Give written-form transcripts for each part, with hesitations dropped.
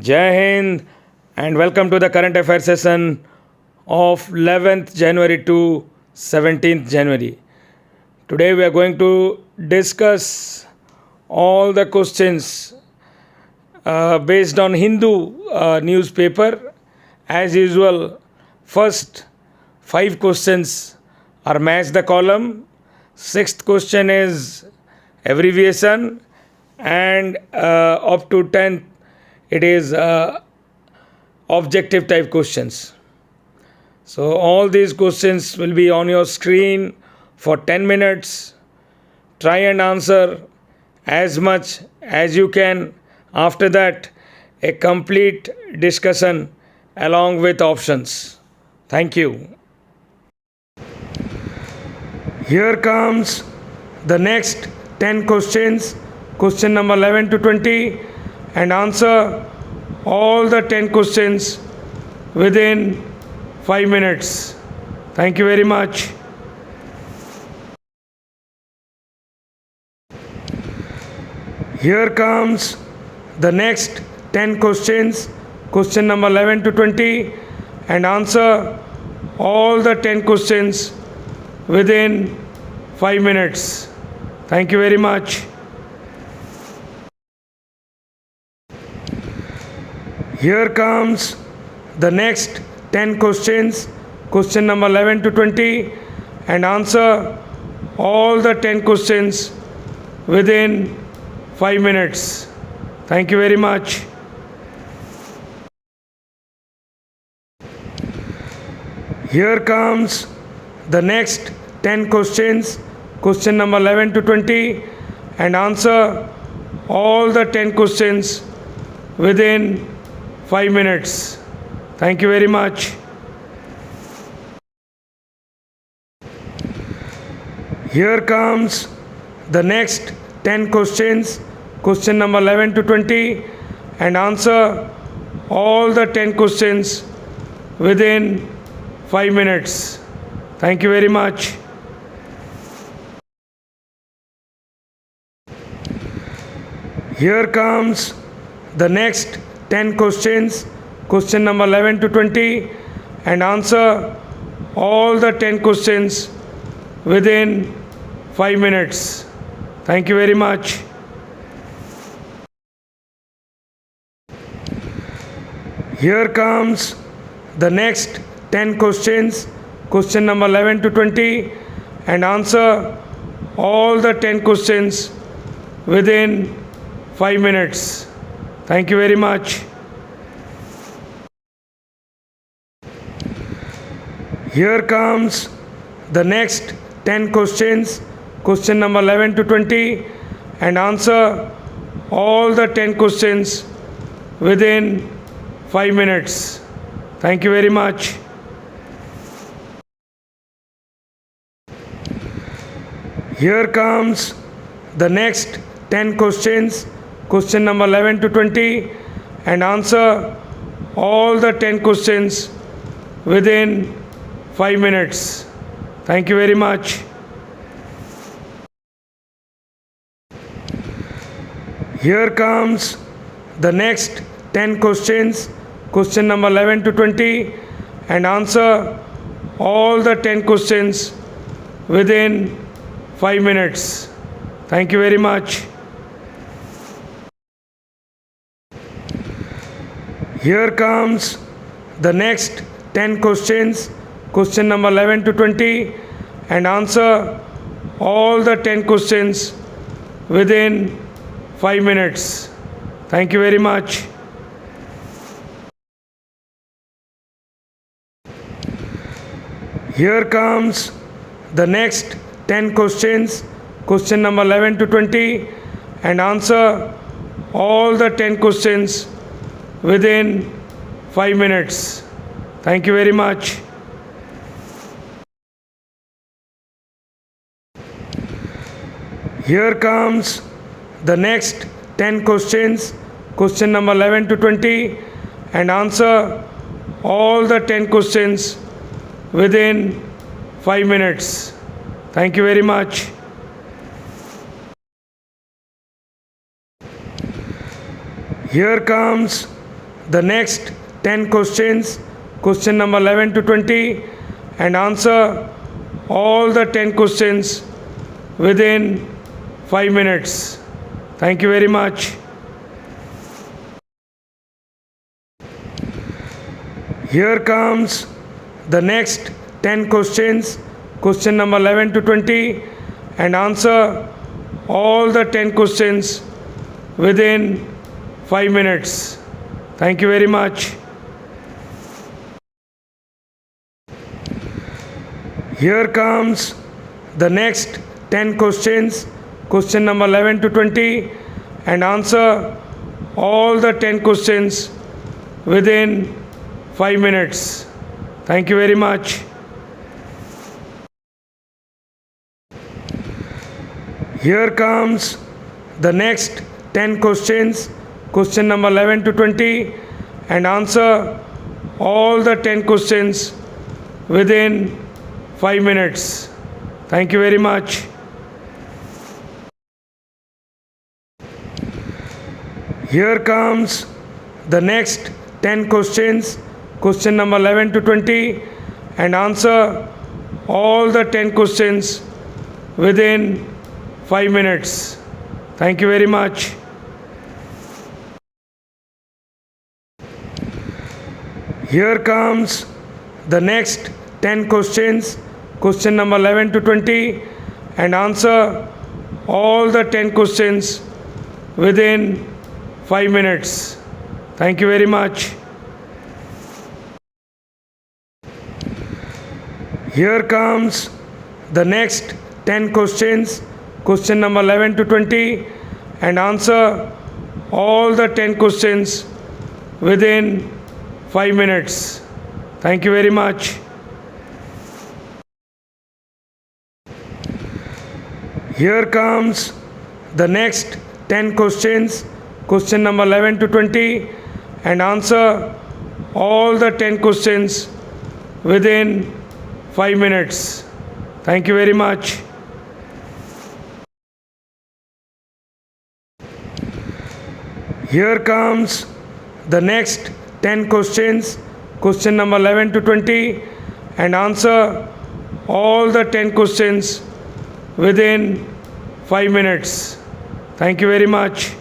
Jai Hind and welcome to the current affairs session of 11th January to 17th January. Today we are going to discuss all the questions based on Hindu newspaper. As usual, first 5 questions are match the column, 6th question is abbreviation, and up to 10th it is objective type questions. So all these questions will be on your screen for 10 minutes. Try and answer as much as you can. After that, a complete discussion along with options. Thank you. Here comes the next 10 questions, question number 11 to 20, and answer all the 10 questions within 5 minutes. Thank you very much. Here comes the next 10 questions, question number 11 to 20, and answer all the 10 questions within 5 minutes. Thank you very much. Here comes the next 10 questions, question number 11 to 20, and answer all the 10 questions within 5 minutes. Thank you very much. Here comes the next 10 questions, question number 11 to 20, and answer all the 10 questions within 5 minutes. Thank you very much. Here comes the next 10 questions, question number 11 to 20, and answer all the 10 questions within 5 minutes. Thank you very much. Here comes the next 10 questions, question number 11 to 20, and answer all the 10 questions within 5 minutes. Thank you very much. Here comes the next 10 questions, question number 11 to 20, and answer all the 10 questions within 5 minutes. Thank you very much. Here comes the next 10 questions, question number 11 to 20, and answer all the 10 questions within 5 minutes. Thank you very much. Here comes the next 10 questions, question number 11 to 20, and answer all the 10 questions within 5 minutes. Thank you very much. Here comes the next 10 questions, question number 11 to 20, and answer all the 10 questions within 5 minutes. Thank you very much. Here comes the next 10 questions, question number 11 to 20, and answer all the 10 questions within 5 minutes. Thank you very much. Here comes the next 10 questions, question number 11 to 20, and answer all the 10 questions within 5 minutes. Thank you very much. Here comes the next 10 questions, question number 11 to 20, and answer all the 10 questions within 5 minutes. Thank you very much. Here comes the next 10 questions, question number 11 to 20, and answer all the 10 questions within 5 minutes. Thank you very much. Here comes the next 10 questions, question number 11 to 20, and answer all the 10 questions within 5 minutes. Thank you very much. Here comes the next 10 questions, question number 11 to 20, and answer all the 10 questions within 5 minutes. Thank you very much. Here comes the next 10 questions, question number 11 to 20, and answer all the 10 questions within 5 minutes. Thank you very much. Here comes the next 10 questions, question number 11 to 20, and answer all the 10 questions within 5 minutes. Thank you very much. Here comes the next 10 questions, question number 11 to 20, and answer all the 10 questions within 5 minutes. Thank you very much. Here comes the next 10 questions, question number 11 to 20, and answer all the 10 questions within 5 minutes. Thank you very much. Here comes the next 10 questions, question number 11 to 20, and answer all the 10 questions within 5 minutes. Thank you very much. Here comes the next 10 questions, question number 11 to 20, and answer all the 10 questions within 5 minutes. Thank you very much.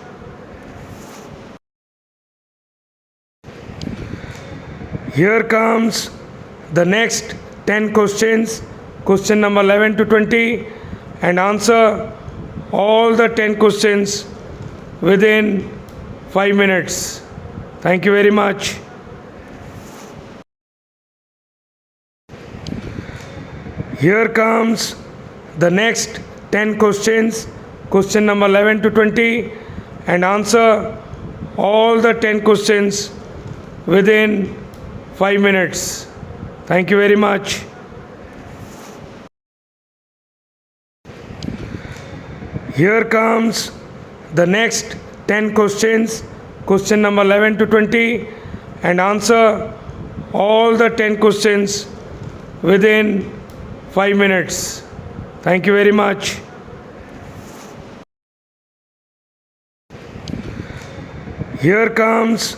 Here comes the next 10 questions, question number 11 to 20, and answer all the 10 questions within 5 minutes. Thank you very much. Here comes the next 10 questions, question number 11 to 20, and answer all the 10 questions within 5 minutes. Thank you very much. Here comes the next 10 questions, question number 11 to 20, and answer all the 10 questions within 5 minutes. Thank you very much. Here comes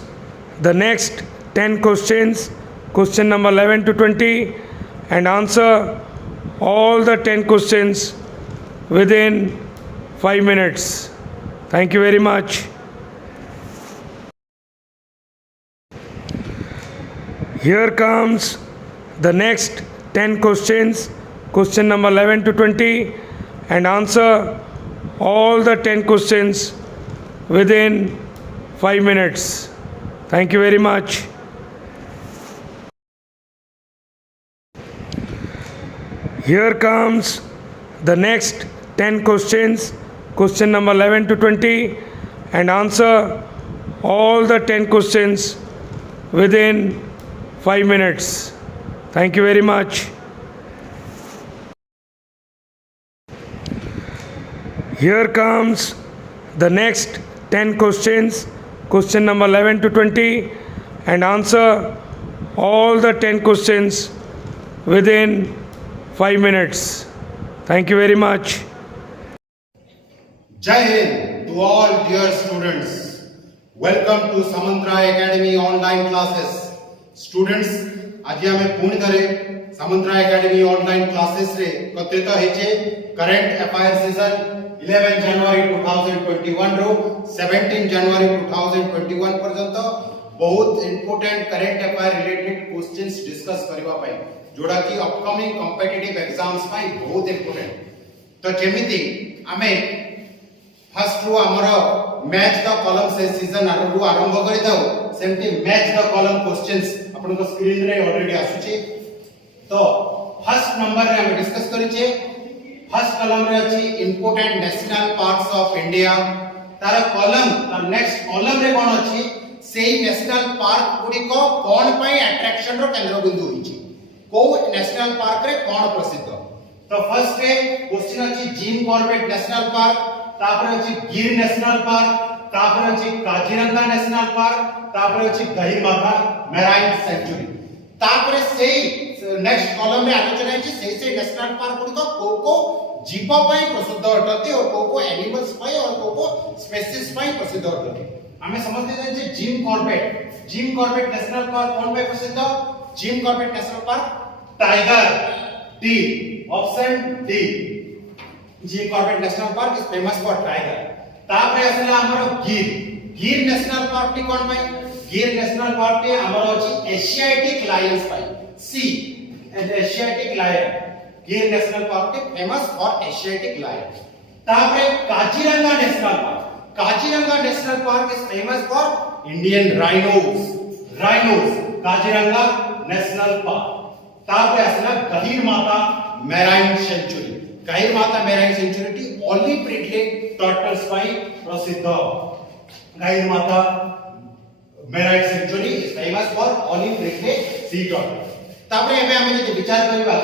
the next 10 questions, question number 11 to 20, and answer all the 10 questions within 5 minutes. Thank you very much. Here comes the next 10 questions, question number 11 to 20, and answer all the 10 questions within 5 minutes. Thank you very much. Here comes the next 10 questions, question number 11 to 20, and answer all the 10 questions within 5 minutes. Thank you very much. Here comes the next 10 questions, question number 11 to 20, and answer all the 10 questions within 5 minutes. Thank you very much. Jai Hind to all dear students. Welcome to Samantaray academy online classes students आज आमे पुणी थरे Samantaray academy online classes रे एकत्रित हेचे current affair season 11 जनवरी 2021 रो 17 जनवरी 2021 पर्यंत बहुत important current affair related questions discuss करबा पई जोडा कि अपकमिंग कॉम्पिटिटिव एग्जाम्स पई बहुत इंपोर्टेंट तो जेमिति आमे फर्स्ट रो हमरो मैच द कॉलम से सीजन आरंभ करि दाउ सेमति मैच द कॉलम क्वेश्चंस अपन को स्क्रीन रे ऑलरेडी आसुची तो फर्स्ट नंबर रे हम डिस्कस करिचे फर्स्ट कॉलम रे अछि important national parts of India तार कॉलम और नेक्स्ट कॉलम रे कोन अछि सेही नेशनल पार्क गुडी को कोन पई अट्रैक्शन रो केंद्र बिंदु होइची को नेशनल पार्क रे कोन प्रसिद्ध तो फर्स्ट रे क्वेश्चन अछि जिम कॉर्बेट नेशनल पार्क तापर अछि गिर नेशनल पार्क तापर अछि काजीरंगा नेशनल पार्क तापर अछि गहिरमाथा मेराइन सेंचुरी तापर सेही नेक्स्ट कॉलम रे आलोचना अछि सेही नेशनल पार्क गुडी को जीव पई प्रसिद्ध अटते और को एनिमल्स पई और को स्पीशीज पई प्रसिद्ध अटते हमें समझते जाय जे जिम कॉर्बेट नेशनल पार्क कोन पई प्रसिद्ध gym Corbett national park tiger D option D gym Corbett national park is famous for tiger तापरे असला हमरो गिर नेशनल पार्क टी कोन पई गिर नेशनल पार्क टी हमरो अछि एशियाटिक लायंस पई सी and Asiatic lion Gir national park टी फेमस फॉर एशियाटिक लायन तापरे Kaziranga national park is famous for Indian rhinos Kaziranga national park तापरे असला गहिरमाथा मेराइन सेंचुरी टी ओलिव रिडले टर्टल्स पई प्रसिद्ध Gahirmatha marine sanctuary is famous for olive ridley sea turtle तापरे एबे हम जे विचार करबा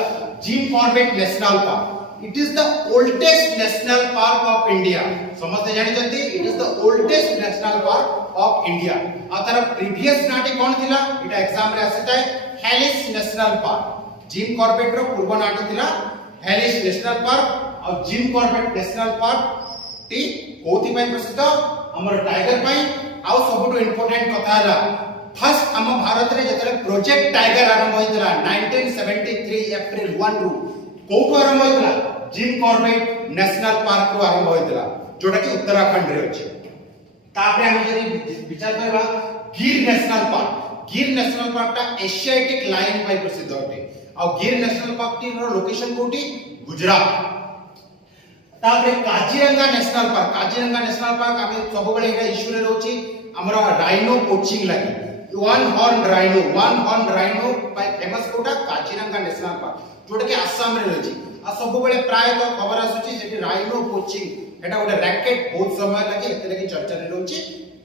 Jim Corbett national park it is the oldest national park of India समझते जानि जंती it is the oldest national park of India आ तार प्रीवियस नाटी कोन थिला इटा एग्जाम रे आसीता Hailey's national park Jim Corbett रो पूर्व नाटी थिला हेलिस नेशनल पार्क और जिम कॉर्बेट नेशनल पार्क टी कोथि पई प्रसिद्ध हमर टाइगर पई आ सबटो इंपोर्टेंट कथा हला फर्स्ट हम भारत रे जतले प्रोजेक्ट टाइगर आरंभ होइतला 1973 अप्रैल 1 रु कोठो आरंभ होइतला जिम कॉर्बेट नेशनल पार्क रो आरंभ होइतला जोटा कि उत्तराखंड रे अछि तापरे हम जदी विचार करबा गिर नेशनल पार्क ता एशियाटिक लायन पई प्रसिद्ध होते और गिर नेशनल पार्क टी रो लोकेशन कोठी गुजरात तापरे काजीरंगा नेशनल पार्क आमे सब बेले एटा इश्यू रे रहउची हमरा राइनो पोचिंग लागि वन हॉर्न राइनो पाई फेमस कोटा काजीरंगा नेशनल पार्क जोटा कि आसाम रे रहउची आ सब बेले प्राय तो खबर आसुची जेटी राइनो पोचिंग एटा गोटे रैकेट बहुत समय लागि एते लागि चर्चा रे रहउची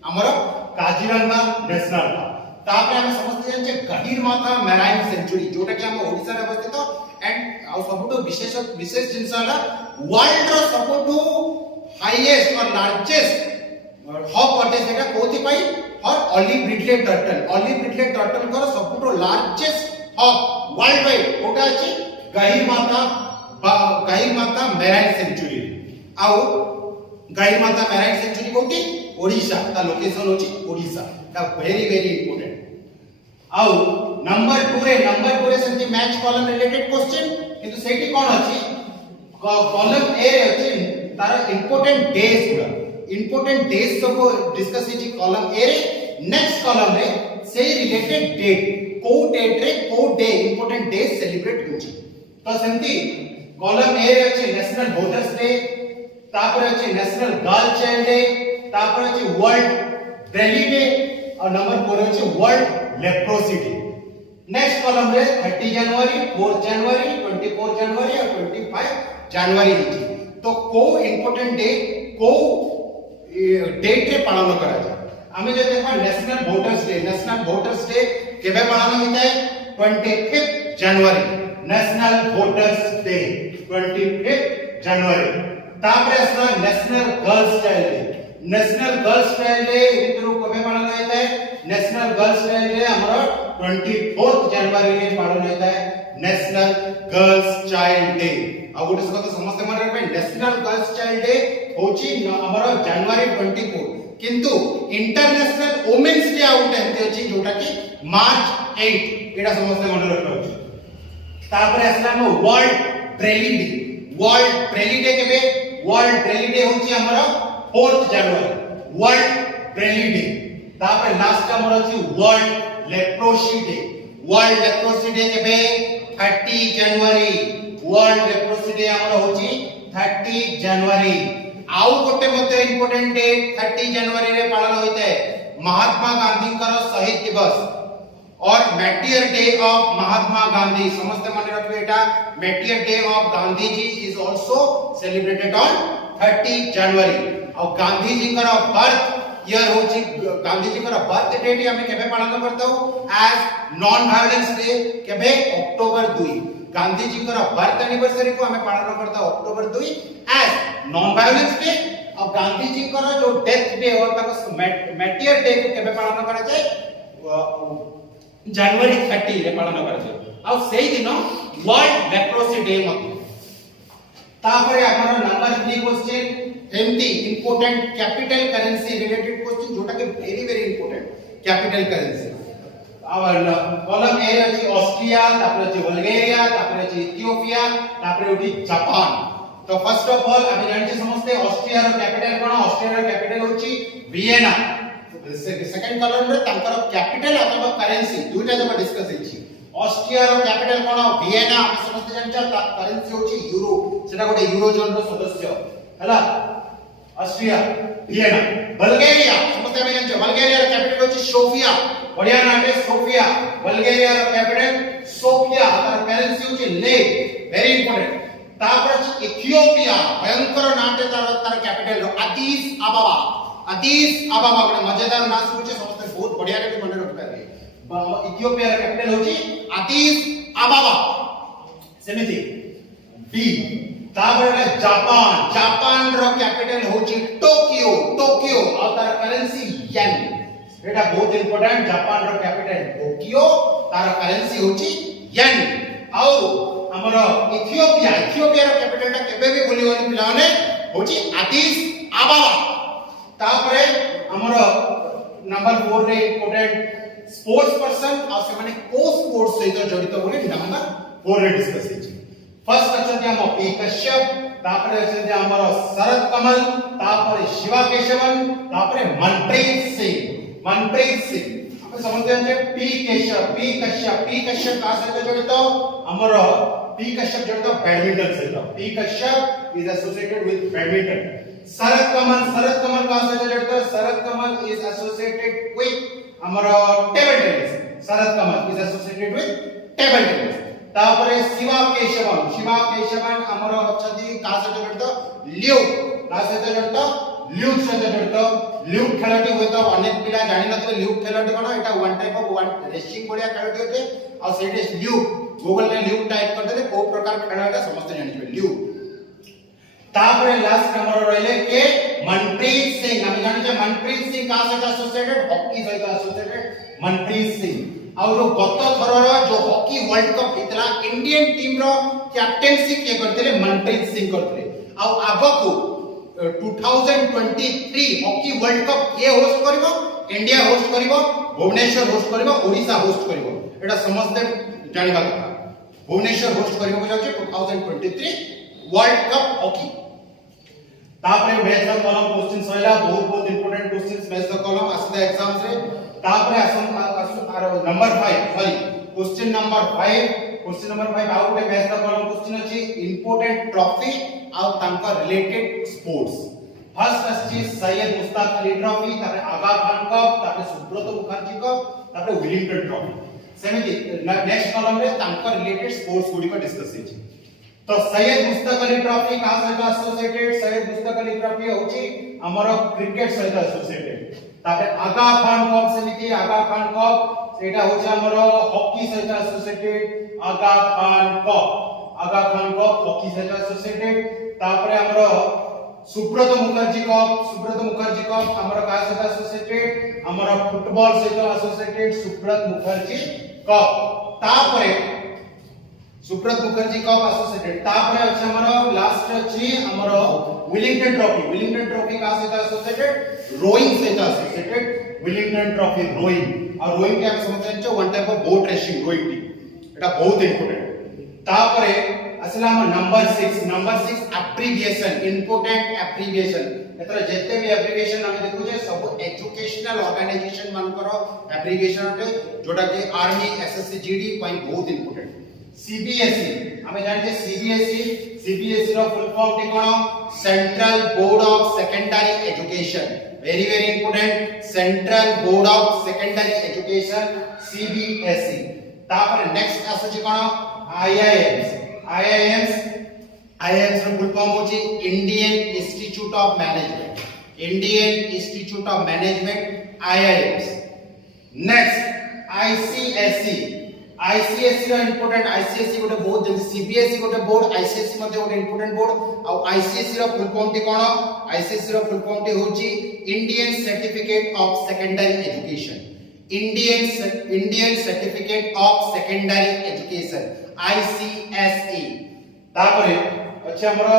हमरा काजीरंगा नेशनल पार्क तापरे हम समझते जान जे गहिरमाथा मेराइन सेंचुरी जोटा कि हम ओडिसा रे अवस्थित एंड आ सबटो विशेष जिंस हला वर्ल्ड रो सबटो हाईएस्ट और लार्जेस्ट हॉप अटे सेटा कोथि पई और ओलिव रिडले टर्टल को सबटो लार्जेस्ट हॉप वर्ल्ड वाइड कोटा अछि गहिरमाथा मेराइन सेंचुरी आउ गहिरमाथा मेराइन सेंचुरी कोठी ओडिशा ता लोकेशन होची ओडिशा ता वेरी इंपोर्टेंट आउ नंबर 2 रे सेंति मैच कॉलम रिलेटेड क्वेश्चन किंतु सेठी कोन अछि कॉलम ए रे अछि तार इंपोर्टेंट डेज सब डिस्कस इची कॉलम ए रे नेक्स्ट कॉलम रे से रिलेटेड डेट को डेट रे को डे इंपोर्टेंट डे सेलिब्रेट होची तो सेंति कॉलम ए रे अछि नेशनल वोटर्स डे तापर अछि नेशनल गर्ल चाइल्ड डे तापर अछि वर्ल्ड ब्रेली डे और नंबर 4 अछि world leprosy day next column रे 30 जनवरी 4 जनवरी 24 जनवरी और 25 जनवरी लिखी तो को इंपोर्टेंट डे को डेट रे पालन करा जाय हमें जे देखा नेशनल वोटर्स डे केबे पालन होता है 25 जनवरी नेशनल वोटर्स डे 25 जनवरी तापरे असला नेशनल गर्ल्स चाइल्ड डे इतरो कबे पालन होता है नेशनल गर्ल्स चाइल्ड डे हमरा 24 जनवरी रे पालन होता है नेशनल गर्ल्स चाइल्ड डे आ गोटे सब तो समस्त मन रखबे नेशनल गर्ल्स चाइल्ड डे होची हमरा जनवरी 24 किंतु इंटरनेशनल वुमेन्स डे आउट एमती अछि जोटा कि मार्च 8 एटा समस्त मन रखियो अछि। तापर असला हम world Braille day. World Braille day केबे? वर्ल्ड ब्रेली डे होछि हमर 4th जनवरी वर्ल्ड ब्रेली डे। तापर लास्ट हमर अछि world leprosy day. World leprosy day केबे? 30 जनवरी। वर्ल्ड लेप्रोसी डे हमर होछि 30 जनवरी। आउ गोटे मते इंपोर्टेंट डे 30 जनवरी रे पालन होइते महात्मा गांधी कर शहीद दिवस और martyr day of Mahatma Gandhi. समस्त मन रखबे एटा martyr day of Gandhi ji is also celebrated on 30 January. और गांधी जी कर बर्थ ईयर होची गांधी जी कर बर्थ डेट हमें केबे पालन करता हूं एज नॉन वायलेंस डे केबे? अक्टूबर 2। गांधी जी कर बर्थ एनिवर्सरी को हमें पालन करता हूं अक्टूबर 2 एज नॉन वायलेंस डे। और गांधी जी कर जो डेथ डे और मैटियर डे को केबे पालन करा जाय? जनवरी 30 रे पालन करा जाय। और सेही दिन वर्ल्ड लेप्रोसी डे मत। तापरे हमर नंबर 3 क्वेश्चन एमती important capital currency related question जोटा के वेरी इंपोर्टेंट कैपिटल करेंसी। आवर कॉलम ए अछि ऑस्ट्रिया, तापर अछि बुल्गारिया, तापर अछि इथियोपिया, तापर अछि जापान। तो फर्स्ट ऑफ ऑल हम जानछि समझते ऑस्ट्रिया रो कैपिटल कोन? ऑस्ट्रिया रो कैपिटल होछि वियना। सेकंड कॉलम रे तांकर कैपिटल अथवा करेंसी दुइटा जब डिस्कस हेछि। ऑस्ट्रिया रो कैपिटल कोन? वियना। हम समझते जानछि ता करेंसी होछि यूरो। सेटा गोटे यूरो जोन रो सदस्य हला ऑस्ट्रिया वियना। बुल्गारिया समझते हम जानछि बुल्गारिया रो कैपिटल होछि सोफिया। बढ़िया नाम है सोफिया। बुल्गारिया रो कैपिटल सोफिया। तार करेंसी होछि लेव। Very important. तापर इथियोपिया भयंकर नाम है तार कैपिटल अदीस अबाबा। अदीस अबाबा गोटे मजेदार नाम सुनछे समस्त बहुत बढ़िया रे मन रख पारे। इथियोपिया रो कैपिटल होछि अदीस अबाबा। सेमिति बी। तापर जापान। जापान रो कैपिटल होछि टोक्यो। टोक्यो और तार करेंसी येन। एटा बहुत इंपोर्टेंट। जापान रो कैपिटल टोक्यो, तार करेंसी होछि येन। और हमर इथियोपिया। इथियोपिया रो कैपिटल ता केबे भी भूलिबोनी पिला माने होछि अदीस अबाबा। तापरे हमर नंबर 4 रे इंपोर्टेंट स्पोर्ट्स पर्सन और से माने को स्पोर्ट्स सहित जड़ित बोली नंबर 4 रे डिस्कस हेछि। फर्स्ट अछि हम पी कश्यप, तापरे अछि हमर शरद कमल, तापरे शिवा केशवन, तापरे मनप्रीत सिंह। मनप्रीत सिंह आपण समझते हैं पी केशव। पी कश्यप का सहित जड़ित हमर पी कश्यप जड़ित बैडमिंटन सहित। P Kashyap is associated with badminton. Sharad Kamal का सहित जड़ित। Sharad Kamal is associated with हमर table tennis. Sharad Kamal is associated with table tennis. तापरे शिवा केशवन हमर अछदी का सहित जड़ित ल्यूट। का सहित जड़ित ल्यूट सहित जड़ित। ल्यूट खेलटी होय तो अनेक पिला जानि नथले lewd खेलटी cone? Etah one type of one racing बडिया खेलटी होते और सेटे ल्यूट गूगल ने ल्यूट टाइप कर देले को प्रकार खेल एटा समस्त जानि छै ल्यूट। तापरे लास्ट हमर रहले के मनप्रीत सिंह। हम जानि छै मनप्रीत सिंह का सहित एसोसिएटेड हॉकी सहित एसोसिएटेड मनप्रीत सिंह। और जो गत थरर जो हॉकी वर्ल्ड कप हितला इंडियन टीम रो कैप्टेंसी के करथिले मनप्रीत सिंह करथिले। और आगकू 2023 हॉकी वर्ल्ड कप के होस्ट करिवो? इंडिया होस्ट करिवो, भुवनेश्वर होस्ट करिवो, ओडिशा होस्ट करिवो। एटा समस्त जानिबा କଥା। भुवनेश्वर होस्ट करिवो को जाउछे 2023 वर्ल्ड कप हॉकी। तापरे मैच द कॉलम क्वेश्चन सइला बहुत important questions match the column आसले एग्जाम्स रे। तापरे number 5 sorry question number 5 out A match the column question अछि इंपोर्टेंट ट्रॉफी और तांका रिलेटेड स्पोर्ट्स। फर्स्ट अछि सैयद मुश्ताक अली ट्रॉफी, तापरे आगा खान कप, तापरे सुब्रत मुखर्जी कप, तापरे विलिंगटन ट्रॉफी। सेमिति नेक्स्ट कॉलम रे तांका रिलेटेड स्पोर्ट्स गुडी को डिस्कस हेछि। तो सैयद मुश्ताक अली ट्रॉफी का सहित एसोसिएटेड? सैयद मुश्ताक अली ट्रॉफी होछि हमर क्रिकेट सहित एसोसिएटेड। तापरे आगा खान कप सेमिति आगा खान कप सेटा होछि हमर हॉकी सहित एसोसिएटेड। आगा खान कप हॉकी सहित एसोसिएटेड। तापरे हमर सुब्रत मुखर्जी कप हमर का सहित एसोसिएटेड? हमर फुटबॉल सहित एसोसिएटेड सुब्रत मुखर्जी कप। तापरे सुब्रत मुखर्जी कप एसोसिएटेड तापर अछि हमर लास्ट अछि हमर विलिंगटन ट्रॉफी का से एसोसिएटेड रोइंग से एसोसिएटेड विलिंगटन ट्रॉफी रोइंग और रोइंग के आप समझते हैं one type of boat racing rowing टी एटा बहुत इंपोर्टेंट तापर असला नंबर 6 एब्रिविएशन इंपोर्टेंट एब्रिविएशन एतर जते भी एब्रिविएशन हम देखु जे सब एजुकेशनल ऑर्गेनाइजेशन मानकर एब्रिविएशन अटे जोटा के आर्मी एसएससी जीडी पई बहुत इंपोर्टेंट सीबीएसई हमें जानते सीबीएसई रो फुल फॉर्म टी कोन central board of secondary education very important central board of secondary education CBSE तापर नेक्स्ट आसुची कोन आईआईएम्स रो फुल फॉर्म होची Indian institute of management IIMs next ICSE रो इंपोर्टेंट आईसीएसई गोटे बोर्ड जैसे सीबीएसई गोटे बोर्ड आईसीएसई मध्ये गोटे इंपोर्टेंट बोर्ड आ आईसीएसई रो फुल फॉर्म टी कोन आईसीएसई रो फुल फॉर्म टी होची Indian certificate of secondary education Indian certificate of secondary education ICSE तापरे अच्छा हमरो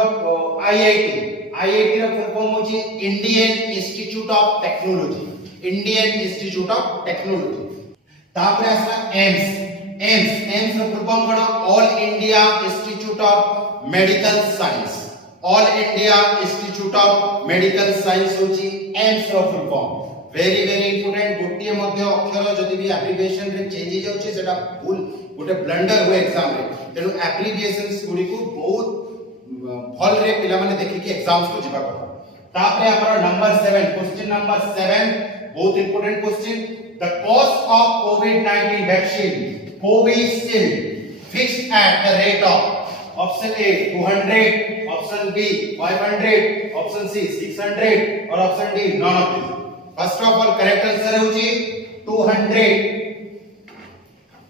आईआईटी रो फुल फॉर्म होची इंडियन इंस्टीट्यूट ऑफ टेक्नोलॉजी तापरे असला एम्स रो फुल फॉर्म कोन all India institute of medical science होची एम्स रो फुल फॉर्म वेरी इंपोर्टेंट गोटिए मध्ये अक्षर जदि भी एब्रिविएशन रे चेंज हो जाउछे सेटा भूल गोटे ब्लंडर हुए एग्जाम रे तेनु एब्रिविएशंस गुडी को बहुत भल रे पिला माने देखि कि एग्जाम्स को जिबा को तापरे हमर नंबर 7 क्वेश्चन नंबर 7 बहुत important question the cost of कोविड-19 vaccine Covishield fixed at the rate of option A 200 option B 500 option C 600 और option D none of this first of all correct answer होची 200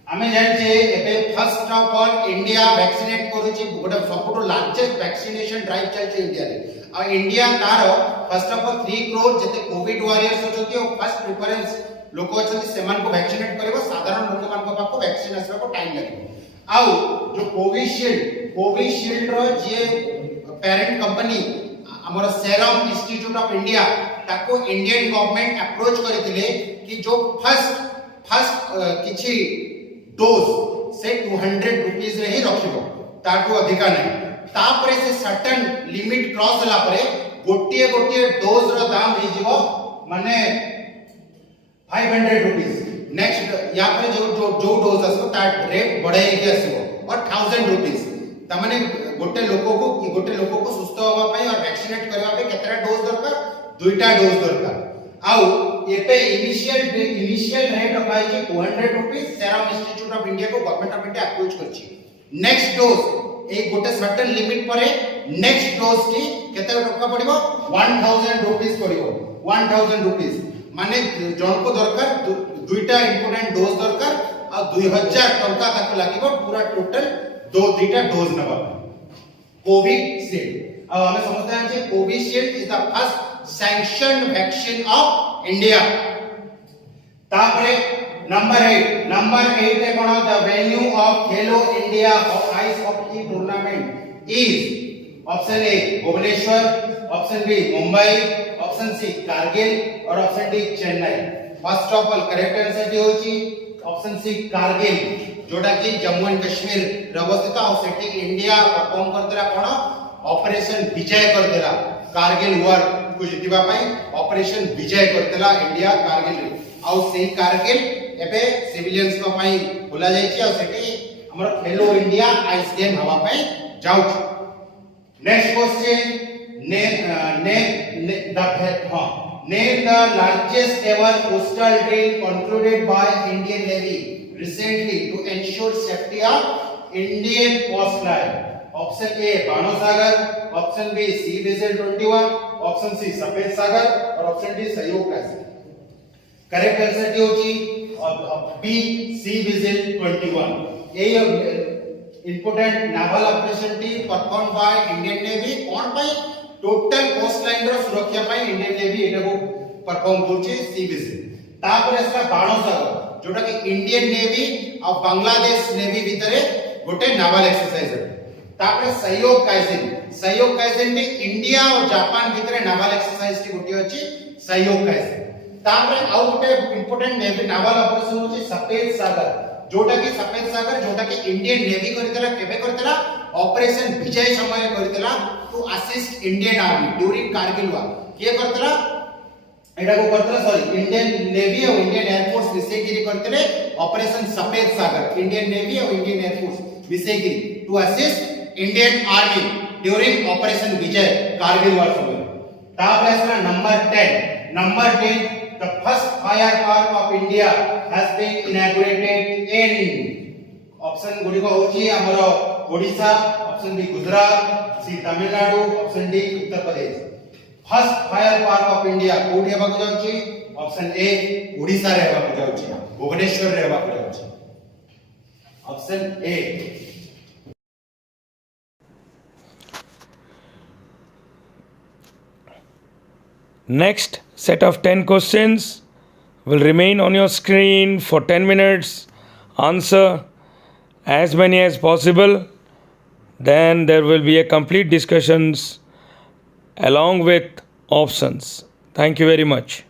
हमें जान जे एबे first of all India vaccinate करूची गोटे सबटो लार्जेस्ट वैक्सीनेशन ड्राइव चलची इंडिया रे आ इंडिया तार फर्स्ट ऑफ ऑल 3 करोड़ जते कोविड वॉरियर्स होचती और फर्स्ट प्रेफरेंस लोक अछती सेमान को वैक्सीनेट करबो साधारण लोक मान को पाको वैक्सीन आसबा को टाइम लागो आउ जो कोविशील्ड रो जे पेरेंट कंपनी हमर सेरम इंस्टीट्यूट ऑफ इंडिया ताको इंडियन गवर्नमेंट अप्रोच करथिले कि जो फर्स्ट किछि डोज से 200 रुपीस रे ही रखिबो ताको अधिका नै तापरे से सर्टेन लिमिट क्रॉस होला परे गोटिए डोज रो दाम ही जीवो माने 500 रुपीस नेक्स्ट या पर जो डोज आसो ता रेट बढ़ाई के आसो और 1000 रुपीस त माने गोटे लोको को सुस्थ होबा पई और वैक्सीनेट करबा पे केतरा डोज दरकार दुईटा डोज दरकार आउ एपे इनिशियल रेट रखाई छै 200 rupees serum institute of India को गवर्नमेंट ऑफ इंडिया अप्रोच करछि नेक्स्ट डोज एक गोटे सर्टेन लिमिट परे नेक्स्ट डोज की केते टका पड़िबो 1000 रुपीस पड़िबो 1000 रुपीस माने जन को दरकार दुईटा इंपोर्टेंट डोज दरकार आ 2000 टका ताको लागिबो पूरा टोटल दुईटा डोज नबा कोविशील्ड अब हमें समझते हैं कि Covishield is the first sanctioned vaccine of India तापरे नंबर 8 है कोन the venue of Khelo India ice hockey tournament is option A Bhubaneswar option B Mumbai option C Kargil और option D Chennai first of all correct answer होची ऑप्शन सी कारगिल जोटा कि Jammu and Kashmir अवस्थित और सेठी इंडिया परफॉर्म करतला कोन ऑपरेशन विजय करतला कारगिल वॉर को जितिबा पई ऑपरेशन विजय करतला इंडिया कारगिल रे आ सेही कारगिल एबे सिविलियंस को पई बोला जाय छी और सेठी हमर खेलो इंडिया आइस गेम हवा पई जाउ next question name the largest ever coastal drill concluded by Indian navy recently to ensure safety of Indian coastline option A बानो Sagar option B sea vigil 21 option C Safed Sagar और option D Sahyog passage correct answer होची B sea vigil 21 a important naval operation टी perform by Indian navy कोन पाई total coast line रो सुरक्षा पाई Indian navy एटा को परफॉर्म करछि सी विजिल तापर असला बानो सागर जोटा कि इंडियन नेवी और बांग्लादेश नेवी भितरे गोटे नावल एक्सरसाइज तापर सहयोग काइजेन टी इंडिया और जापान भितर नावल एक्सरसाइज टी गोटे अछि सहयोग काइजेन तापर आउ गोटे इंपोर्टेंट नेवी नावल ऑपरेशन होछि सफेद सागर जोटा कि इंडियन नेवी करतला केबे करतला ऑपरेशन विजय समय करतला to assist Indian army during Kargil war के करतला एटा को करतला सॉरी इंडियन नेवी और इंडियन एयरफोर्स मिसेगिरी करतले operation Safed Sagar Indian navy और इंडियन एयरफोर्स मिसेगिरी to assist Indian army during operation Vijay Kargil war समय तापर आसला number 10 the first fire park of India has been inaugurated in option गुडी को होची हमरो Odisha option B Gujarat C Tamil Nadu option D Uttar Pradesh first fire park of India कोठी हेबा को जाउची ऑप्शन ए ओडिशा रे हेबा को जाउची भुवनेश्वर रे हेबा को जाउची option A Next set of 10 questions will remain on your screen for 10 minutes. Answer as many as possible. Then there will be a complete discussions along with options. Thank you very much.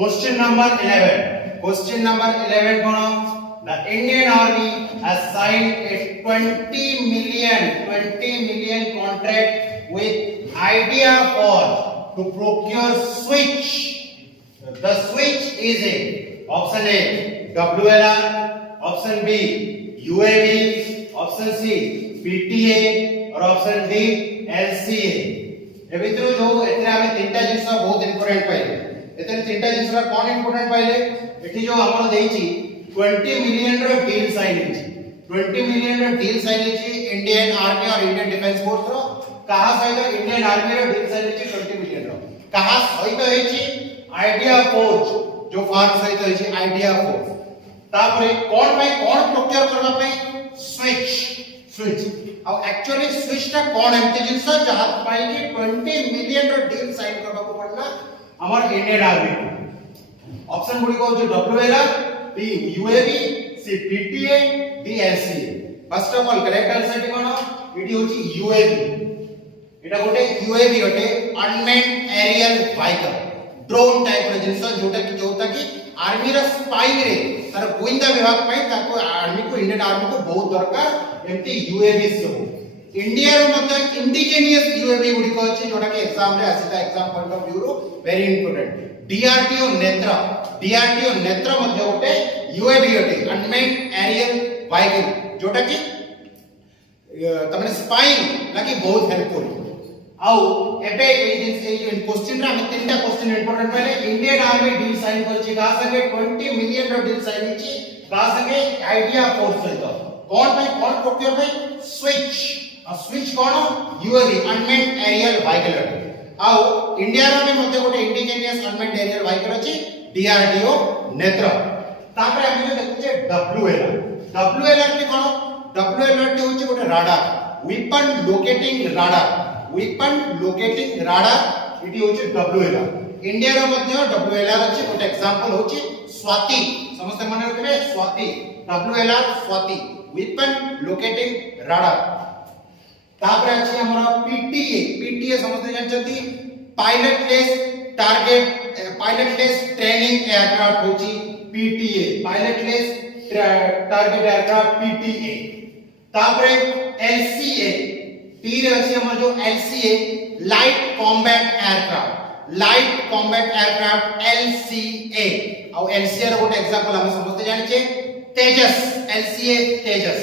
Question number 11. Question number 11 kono? The Indian Army has signed a 20 million contract with Idea Forge to procure switch. The switch is a option A WLR, option B UAV, option C PTA और option D LCA. ए भितर जो एतरे हमें तीनटा जिंस बहुत important पाइले एतरे तीनटा जिंस कोन important पाइले एठी जो हमर देइची 20 मिलियन रो डील साइन हेची 20 मिलियन रो डील साइन हेची इंडियन आर्मी और इंडियन डिफेंस फोर्स रो कहा सहित इंडियन आर्मी रो डील साइन हेची 20 मिलियन रो कहा सहित हेची आइडिया फोर्स जो फार्म सहित हेची आइडिया फोर्स तापरे कोन भाई कोन प्रोक्योर करबा पई स्विच अब एक्चुअली स्विच टा कोन एमती जिंस जहा पाई कि 20 मिलियन रो डील साइन करबा को पड़ला हमर इंडियन आर्मी ऑप्शन गुडी को जो WLR B UAV C PTA D LCA first of all correct answer टी कोन इडी होची UAV एटा गोटे UAV होटे unmanned aerial vehicle drone type रो जिंस जोटा कि आर्मी रा स्पाई रे तार गोइंदा विभाग पई ताको आर्मी को इंडियन आर्मी को बहुत दरकार एमती UAV सब इंडिया रो मतलब इंडिजिनियस UAV गुडी को अछि जोटा कि एग्जाम रे आसीता एग्जाम पॉइंट ऑफ व्यू रो वेरी इंपोर्टेंट DRDO नेत्र मध्ये गोटे UAV होटे अनमेन्ड एरियल व्हीकल जोटा कि तमने स्पाई लागी बहुत हेल्पफुल आउ एबे ए क्वेश्चन रा हम तीनटा क्वेश्चन इंपोर्टेंट पहले इंडियन आर्मी डील साइन करछि का संगे 20 मिलियन रो डील साइन छि का संगे आइडिया फोर्स सहित कोन भाई कोन प्रोक्योर भाई स्विच आ स्विच कोन UAV अनमेन्ड एरियल व्हीकल आउ इंडिया रो में मध्ये गोटे इंडिजिनियस अनमेन्ड एरियल व्हीकल अछि DRDO नेत्र तापर हम देखु जे WLR के कोन WLR टी होछि गोटे राडार वेपन लोकेटिंग राडार इटी होछि WLR इंडिया रो मध्ये WLR अछि गोटे एग्जांपल होछि स्वाति समस्त मन रखबे Swathi WLR Swathi weapon locating radar तापर अछि हमर PTA समस्त जानछथि पायलटलेस ट्रेनिंग एयरक्राफ्ट होछि PTA pilotless target aircraft PTA तापर LCA टी रे अछि हमर जो LCA light combat aircraft LCA और LCA रो गोटे एग्जांपल हम समझते जानि छे तेजस LCA तेजस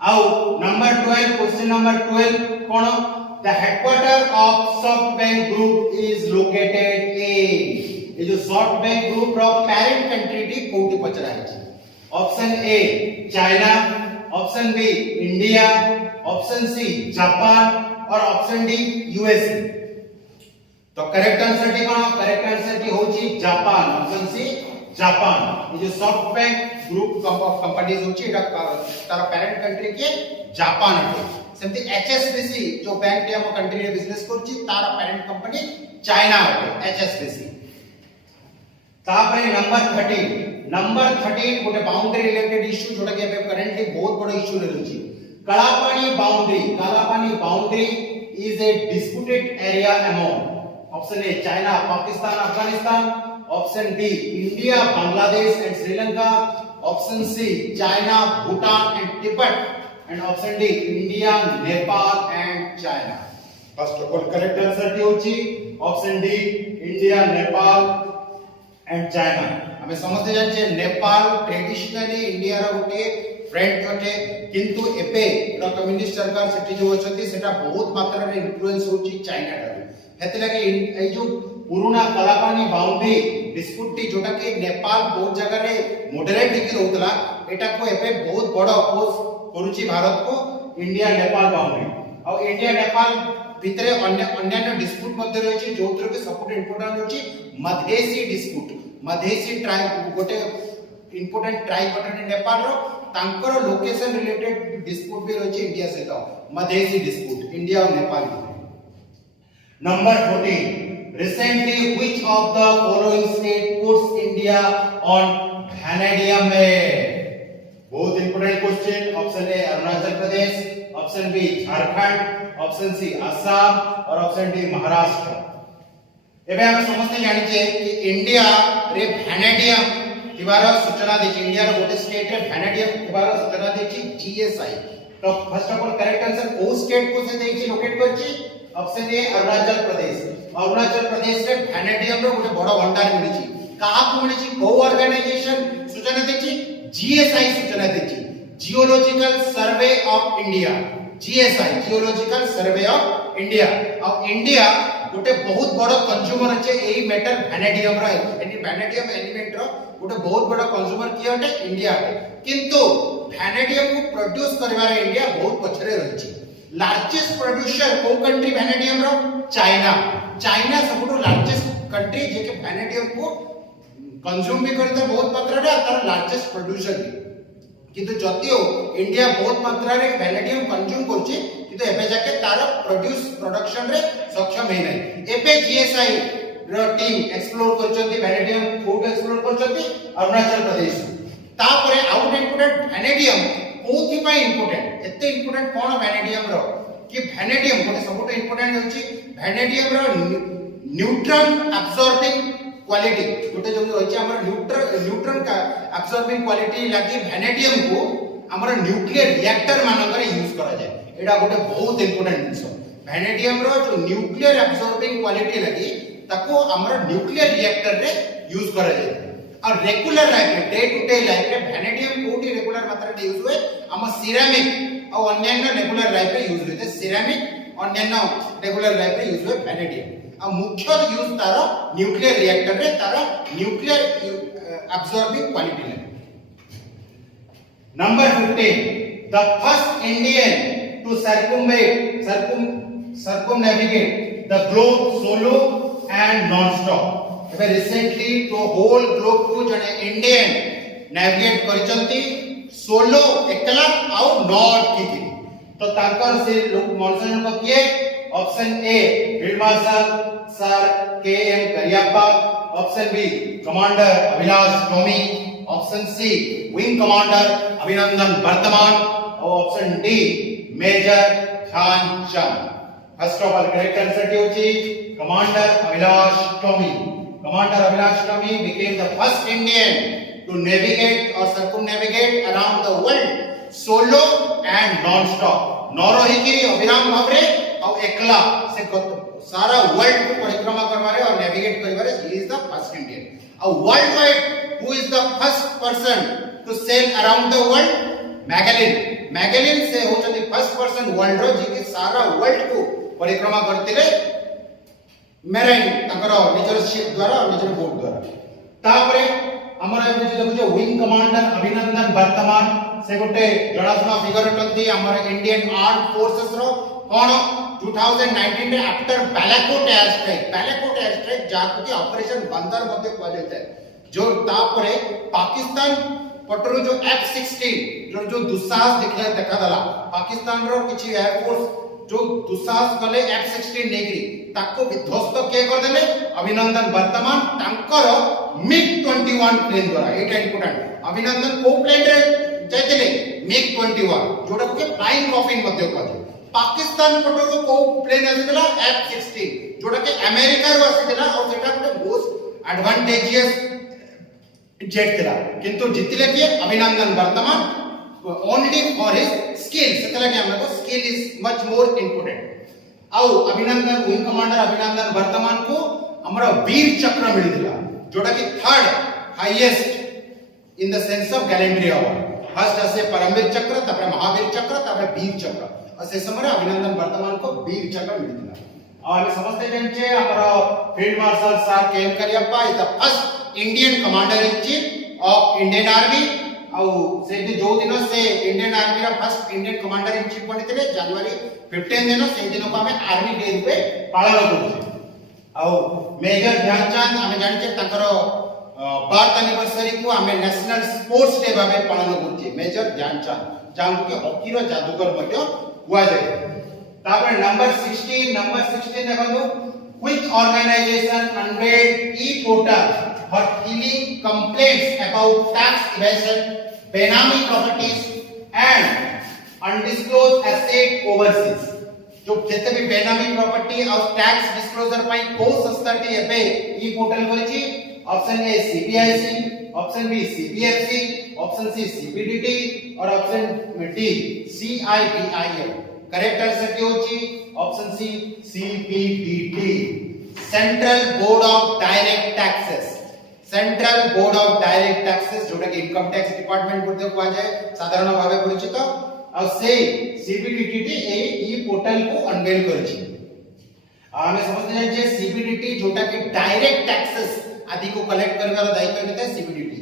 आउ नंबर 12 क्वेश्चन नंबर 12 कोन the headquarter of SoftBank group is located in ए जो सॉफ्टबैंक ग्रुप रो पेरेंट कंट्री टी कोठी पचरा है option A China option B India option C Japan और ऑप्शन डी यूएसए तो करेक्ट आंसर टी कोन करेक्ट आंसर टी होची जापान ऑप्शन सी जापान ये जो सॉफ्टबैंक ग्रुप ऑफ कंपनीज होची एटा तार पेरेंट कंट्री के जापान है सेमती HSBC जो बैंक टे हम कंट्री रे बिजनेस करची तार पेरेंट कंपनी चाइना है HSBC तापर नंबर 13 गोटे बाउंड्री रिलेटेड इश्यू जोटा के करंटली बहुत बड़ इश्यू रहउची Kalapani boundary is a disputed area among option A China Pakistan Afghanistan option D India Bangladesh and Sri Lanka option C China Bhutan and Tibet and option D India Nepal and China first of all correct answer ti hochi option D India Nepal and China हमें समझते जानिए Nepal traditionally India रो गोटे friend अटे किंतु एबे communist सरकार सेठी जो अछती सेटा बहुत मात्रा रे इन्फ्लुएंस होची चाइना रे हेते लगे ए जो पुराना कालापानी बाउंड्री डिस्प्यूट टी जोटा के नेपाल बहुत जगह रे मॉडरेट दिखि रहउतला एटा को एबे बहुत बड़ अपोज करूची भारत को इंडिया नेपाल बाउंड्री और इंडिया नेपाल भितरे अन्य डिस्प्यूट मध्ये रहची जोत्र के सपोर्ट इंपोर्टेंट होची मधेसी ट्राइब गोटे इंपोर्टेंट ट्राइब अटे नेपाल रो तांकर लोकेशन रिलेटेड डिस्प्यूट भी रहची इंडिया सहित मधेसी डिस्प्यूट इंडिया और Nepal number 14 recently which of the following state puts India on vanadium map बहुत important question option A Arunachal Pradesh option B Jharkhand option C Assam और option D Maharashtra एबे हम समझते जानिचे कि इंडिया रे वैनेडियम थिबार सूचना देछि इंडिया रो गोटे स्टेट रे वैनेडियम थिबार सूचना देछि जीएसआई। तो first of all correct answer ओ स्टेट को से देछि लोकेट करछि ऑप्शन ए अरुणाचल प्रदेश। अरुणाचल प्रदेश रे वैनेडियम रो गोटे बड़ भंडार मिलिछि काहा को मिलिछि को ऑर्गेनाइजेशन सूचना देछि जीएसआई सूचना देछि geological survey of India GSI geological survey of India. और इंडिया गोटे बहुत बड़ कंज्यूमर अछि एई मेटल वैनेडियम रो वैनेडियम एलिमेंट रो गोटे बहुत बड़ कंज्यूमर किए अटे इंडिया किंतु वैनेडियम को प्रोड्यूस करबार इंडिया बहुत पछरे रहिछि। लार्जेस्ट प्रोड्यूसर को कंट्री वैनेडियम रो चाइना। चाइना सबटो लार्जेस्ट कंट्री जे के वैनेडियम को कंज्यूम भी करता बहुत मात्रा रे तार लार्जेस्ट प्रोड्यूसर भी किंतु जतियो इंडिया बहुत मात्रा रे वैनेडियम कंज्यूम करछि किंतु एबे जाके तार प्रोडक्शन रे सक्षम हे नै। एबे जीएसआई रो टीम एक्सप्लोर करछन्ती वैनेडियम फूड एक्सप्लोर करछन्ती अरुणाचल प्रदेश। तापरे आउट इम्पोर्टेंट वैनेडियम कोथि पय इंपोर्टेंट एते इंपोर्टेंट कोन वैनेडियम रो कि वैनेडियम गोटे सबटो इंपोर्टेंट होछि वैनेडियम रो न्यूट्रॉन अब्सॉर्बिंग क्वालिटी गोटे जो होछि हमर न्यूट्रॉन का अब्सॉर्बिंग क्वालिटी लागि वैनेडियम को हमर न्यूक्लियर रिएक्टर मानकर यूज करा जाय। एडा गोटे बहुत इंपोर्टेंट जिंस वैनेडियम रो जो न्यूक्लियर अब्सॉर्बिंग क्वालिटी लागि ताको हमर न्यूक्लियर रिएक्टर रे यूज करा जाय। और रेगुलर लाइफ में डे टू डे लाइफ में वैनेडियम कोठी रेगुलर मात्रा रे यूज हुए हम सिरेमिक और अन्य रेगुलर लाइफ में यूज होते सिरेमिक अन्य रेगुलर लाइफ में यूज हुए वैनेडियम। आ मुख्य यूज तार न्यूक्लियर रिएक्टर रे तार न्यूक्लियर अब्सॉर्बिंग क्वालिटी ले। Number 15 the first Indian to circumnavigate the globe solo and non-stop। एबे रिसेंटली तो होल ग्लोब को जने इंडियन नेविगेट करचंती सोलो एकला आउ नॉट की तो ताकर से लोग मॉन्सन को किए option A field marshal sir K M Cariappa, option B commander Abhilash Tomy, option C wing commander Abhinandan Varthaman और option D major Dhyan Chand. First of all correct answer होची commander Abhilash Tomy. Commander Abhilash Tomy became the first Indian to navigate or circumnavigate around the world solo and non-stop। नौरो ही की अविराम भावरे और एकला से सारा world को परिक्रमा करवारे और नेविगेट करवारे he is the first Indian। और world wide who is the first person to sail around the world? मैगेलिन। मैगेलिन से हो चंदी फर्स्ट पर्सन वर्ल्ड रो जे के सारा वर्ल्ड को परिक्रमा करते रे मेराइन तकर निजर शिप द्वारा और निजर बोट द्वारा। तापरे हमर जे देखो विंग कमांडर अभिनंदन वर्तमान से गोटे जणासुना फिगर अटंती हमर इंडियन आर्म फोर्सेस रो कोन 2019 रे आफ्टर बालाकोट एयर स्ट्राइक जाको कि ऑपरेशन बंदर मध्ये को जाता है जो तापरे पाकिस्तान पटरो जो F-16 जो दुस्साहस देखा दला पाकिस्तान रो किछि एयर फोर्स जो दुस्साहस कले F-16 नेगरी ताको विध्वस्त के कर देले अभिनंदन वर्तमान टैंकर MiG-21 प्लेन द्वारा। एटा इंपोर्टेंट अभिनंदन को प्लेन रे जायतिले MiG-21 जोडा के फ्लाइंग कॉफिन मध्ये कहते पाकिस्तान पटो को प्लेन आसीला F-16 जोडा के अमेरिका रो आसीला और सेटा के मोस्ट एडवांटेजियस जेट थिला किंतु जितिले के अभिनंदन वर्तमान only for his skills सेतला के हमको skill is much more important. आउ अभिनंदन विंग कमांडर अभिनंदन वर्तमान को हमरा वीर चक्र मिली दिला जोटा कि third highest in the sense of gallantry award. First असे परमवीर चक्र तबरे महावीर चक्र तबरे वीर चक्र और से समय अभिनंदन वर्तमान को वीर चक्र मिली दिला। और समझते जंचे हमरा field marshal sir K M Cariappa is the first Indian commander in chief of Indian army और से जो दिन से इंडियन आर्मी रा first Indian commander in chief बनिथिले जनवरी 15 दिन से दिन को हमें आर्मी डे रूपे पालन करछे। और मेजर ध्यानचंद हमें जानि छे तकर बर्थ एनिवर्सरी को हमें नेशनल स्पोर्ट्स डे भाबे पालन करछे। मेजर ध्यानचंद जांको के हॉकी रो जादूगर मध्ये हुआ जाय। तापर नंबर 16 देखो which organization unveiled e-portal for filing complaints about tax evasion, benami properties and undisclosed asset overseas। जो जेते भी बेनामी प्रॉपर्टी और टैक्स डिस्क्लोजर पाई को संस्थाटी एबे ई पोर्टल करिछि option A CBIC option B CBFC option C CBDT और option D CIBIL correct answer की होछि option C CBDT central board of direct taxes central board of direct taxes जोटा कि income tax department बोलते कुआ जाए साधारण भावे परिचित और से सीबीडीटी ई पोर्टल को अनवेल करछि आमे समझते हैं जे सीबीडीटी जोटा कि डायरेक्ट टैक्सेस आदि को कलेक्ट करबार दायित्व लेता है सीबीडीटी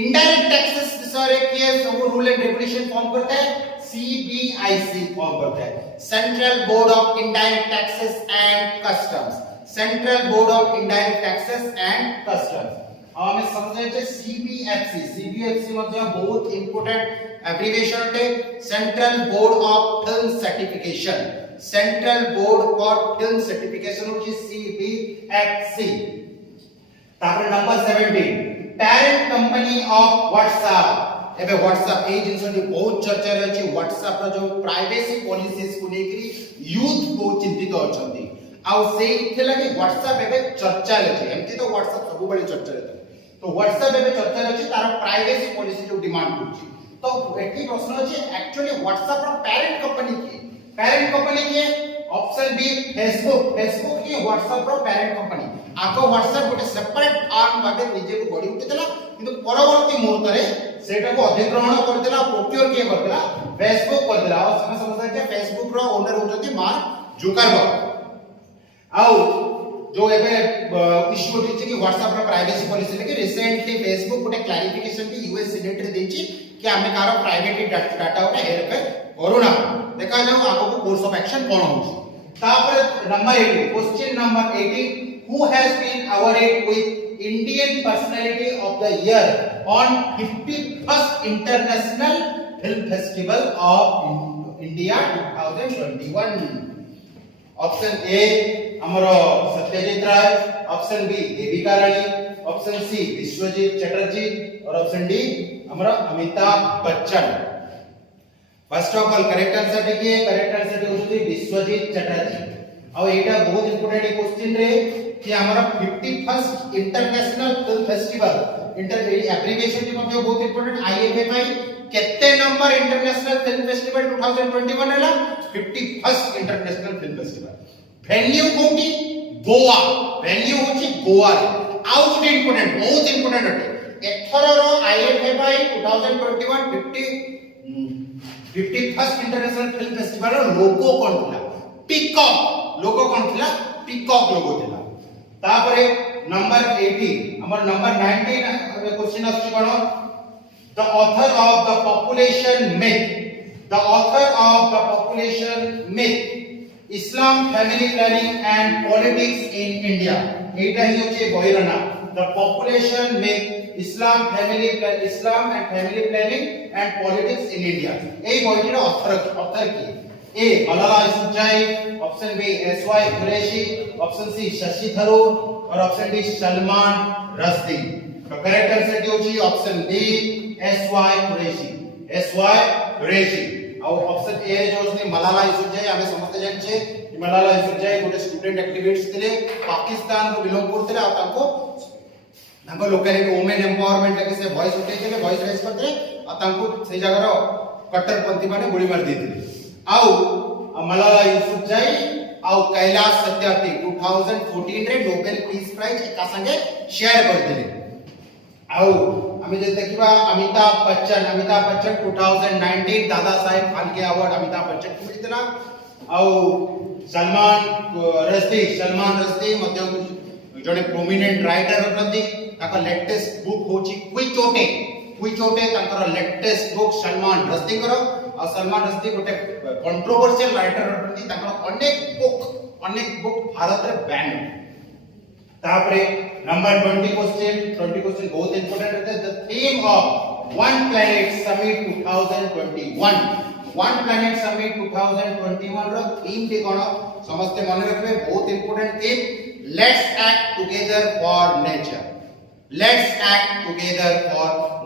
इनडायरेक्ट टैक्सेस विषय किए सब रूल एंड रेगुलेशन फॉर्म करता है सीबीआईसी फॉर्म करता है central board of indirect taxes and customs central board of indirect taxes and customs हमें समझे जे सीबीएफसी मतलब बहुत इंपोर्टेंट एब्रिविएशन है central board of film certification central board for film certification which is CBFC तापर number 17 parent company of WhatsApp एबे WhatsApp ए जिनसटी बहुत चर्चा रहछि व्हाट्सएप रो जो प्राइवेसी पॉलिसीज को लेकरी यूथ को चिंतित अछंती आउ से इथला कि व्हाट्सएप एबे चर्चा रहछि एमति तो व्हाट्सएप सब बड़ी चर्चा रहछि तो व्हाट्सएप एबे चर्चा रहछि तार प्राइवेसी पॉलिसी जो डिमांड करछि तो एठी प्रश्न अछि एक्चुअली व्हाट्सएप रो पेरेंट कंपनी की ऑप्शन बी फेसबुक की व्हाट्सएप रो पेरेंट कंपनी आको व्हाट्सएप गोटे सेपरेट आर्म भाबे निजे को गडी उठितला किंतु परवर्ती मुहूर्त रे सेटा को अधिग्रहण करदेला प्रोक्योर के करदेला फेसबुक करदेला और समझ जे फेसबुक रो ओनर होचती मार्क जुकरबर्ग आउ जो एबे इश्यू होची कि व्हाट्सएप रो प्राइवेसी पॉलिसी लेके रिसेंटली फेसबुक गोटे क्लैरिफिकेशन की यूएस सीनेट रे देछि कि हमें कार प्राइवेट डाटा उठे हेरफे करूना देखा जाऊ आगो को कोर्स ऑफ एक्शन कोन होची तापर number 18 question number 18 who has been awarded with Indian Personality of the Year on 51st International Film Festival of India 2021 option A हमरो सत्यजीत राय option B Devika Rani option C Vishwajeet Chatterjee और option D हमरो Amitabh Bachchan first of all correct answer देखिए correct answer होती विश्वजीत चटर्जी और एटा बहुत important question रे कि हमारा 51st international film festival inter abbreviation की मतलब बहुत इंपोर्टेंट आईएफएफआई केते नंबर इंटरनेशनल फिल्म फेस्टिवल 2021 हैला 51st international film festival venue कोठी गोवा वेन्यू होची गोवा रे आउ गुड इंपोर्टेंट बहुत इंपोर्टेंट अटे एथरो रो IFFI 2021 51st international film festival रो लोगो कोन थिला पीकॉक लोगो कोन थिला पीकॉक लोगो थिला तापरे नंबर 18 हमर नंबर 19 क्वेश्चन आछि कोन the author of the population myth Islam family planning and politics in India एटा ही होचे बहिरना the population myth Islam and family planning and politics in India এই বইটির অথর কি A Malala Yousafzai option B S Y Qureshi option C Shashi Tharoor और option D Salman Rushdie तो correct answer होची option D S Y Qureshi और option ए जो उसने मलाला यूसुफजई हमें समझते जानिछे मलाला यूसुफजई गोटे स्टूडेंट एक्टिविस्ट थिले पाकिस्तान रो बिलोंग करथिले आ तांको लोकलिटी वुमेन एम्पावरमेंट लगे से वॉइस उठैथिले वॉइस रेज करथिले आ तांको से जगह रो कट्टरपंथी माने गोली मार देथिले आउ मलाला यूसुफजई आउ कैलाश सत्यार्थी 2014 रे नोबेल पीस प्राइज एका संगे शेयर करथिले आउ हमें जे देखिबा अमिताभ बच्चन 2019 दादा साहेब फाल्के अवार्ड अमिताभ बच्चन को मिलतला आउ सलमान रश्दी मध्य जने प्रोमिनेंट राइटर रहନ୍ତି ताका लेटेस्ट बुक होची कुई चोटे ताकर लेटेस्ट बुक सलमान रश्दी करो और सलमान रश्दी गोटे कंट्रोवर्शियल राइटर रहନ୍ତି ताकर अनेक बुक भारत रे बैन तापरे नंबर 20 क्वेश्चन बहुत इंपोर्टेंट है the theme of one planet summit 2021 रो थीम के कोन समस्त मन रखबे बहुत important theme let's act together for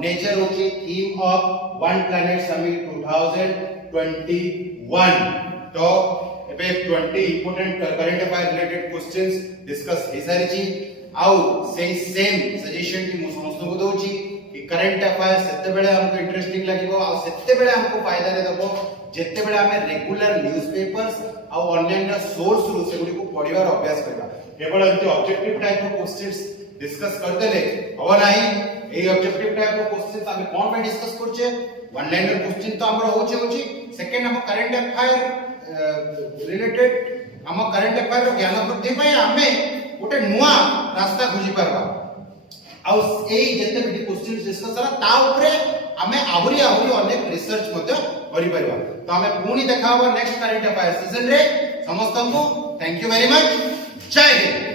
nature होची theme of one planet summit 2021 तो ଏବେ 20 important current affair related questions discuss हे सारी छी आउ सेम सजेशन की मु समस्त को दोची कि करंट अफेयर सेते बेले हमको इंटरेस्टिंग लागिबो आ सेते बेले हमको फायदा रे दबो जेते बेले हमें रेगुलर न्यूज़पेपर्स आ अन्य सोर्स रु सेगुडी को पढिबार अभ्यास करबा केवल एंती objective type of questions discuss करते ले हवा नाही ए ऑब्जेक्टिव टाइप ऑफ क्वेश्चंस हमें कोन पे डिस्कस करछे वन लाइनर क्वेश्चन तो हमर होची सेकंड हम करंट अफेयर रिलेटेड हम करंट अफेयर ज्ञान वृद्धि पय हमें गोटे नुआ रास्ता खोजी परबा आ ए जते भी क्वेश्चन डिस्कस करा ता ऊपर हमें आहुरी अनेक रिसर्च मते करि परबा तो हमें पुणी देखावा नेक्स्ट करंट अफेयर सीजन रे समस्त को थैंक यू वेरी मच जय हिंद।